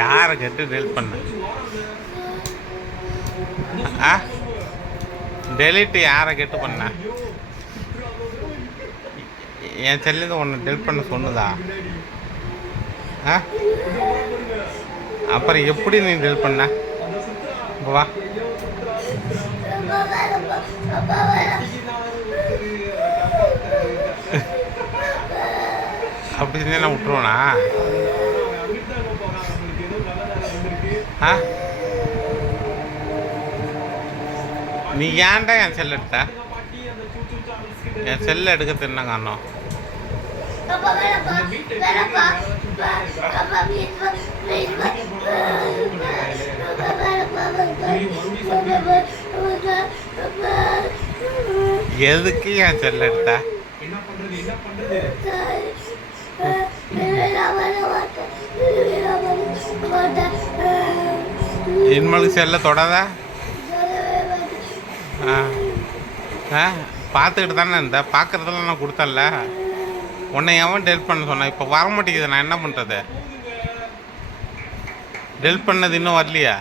யாரை கேட்டு டெலிட் பண்ண? டெலிட் யாரை கேட்டு பண்ண? என் செல்லுங்க ஒன்று டெலிட் பண்ண சொன்னதா? அப்புறம் எப்படி நீ டெலிட் பண்ண? வா, அப்படி செஞ்சா நான் விட்டுருவேனா? நீ ஏன்டா என் செல்ல எடுத்த? என் செல்ல எடுக்க தின்ன காரணம் எதுக்கு என் செல்ல எடுத்த? இனிமேலுக்கு செல்ல தொடாத. பார்த்துக்கிட்டு தானே இருந்த, பார்க்குறதெல்லாம் நான் கொடுத்தேன்ல. உன்னை எவன் டெலிட் பண்ண சொன்னேன்? இப்போ வர மாட்டேங்குது, நான் என்ன பண்ணுறது? டெலிட் பண்ணது இன்னும் வரலையா?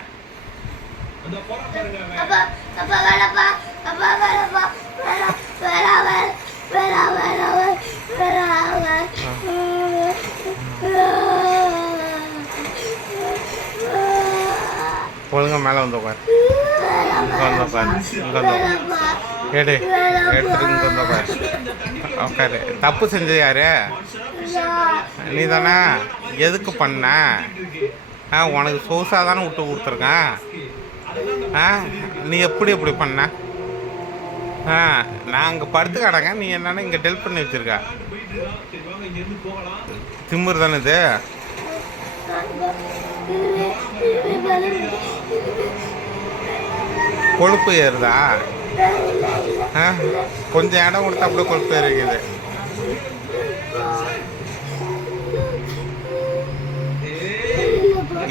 ஒழுங்கா மேலே வந்து உட்கார். இங்கே வந்து உட்கார். இங்கே வந்து எடு எடுத்துட்டு இங்கே வந்து உட்கார். உட்காரு. தப்பு செஞ்சது யாரு? நீ தானே? எதுக்கு பண்ண? உனக்கு சொகுசாக தானே விட்டு கொடுத்துருக்கேன். நீ எப்படி பண்ண? நான் அங்கே படுத்து கிடங்க, நீ என்னன்னா இங்கே டெலிட் பண்ணி வச்சுருக்க. திமிரு தானே இது? கொழுப்பு ஏறுதா? கொஞ்சம் இடம் கொடுத்தா அப்படியே கொழுப்பு ஏறிக்குது.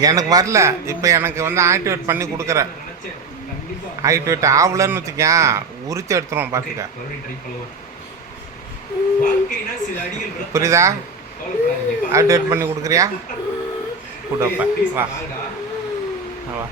எனக்கு வரல. இப்போ எனக்கு வந்து ஆக்டிவேட் பண்ணி கொடுக்குறேன். ஆக்டிவேட் ஆகலன்னு வச்சுக்க, உரிச்சு எடுத்துருவோம். பார்த்துக்க, புரியுதா? ஆக்டிவேட் பண்ணி கொடுக்குறியா? கூடப்பா வா வா.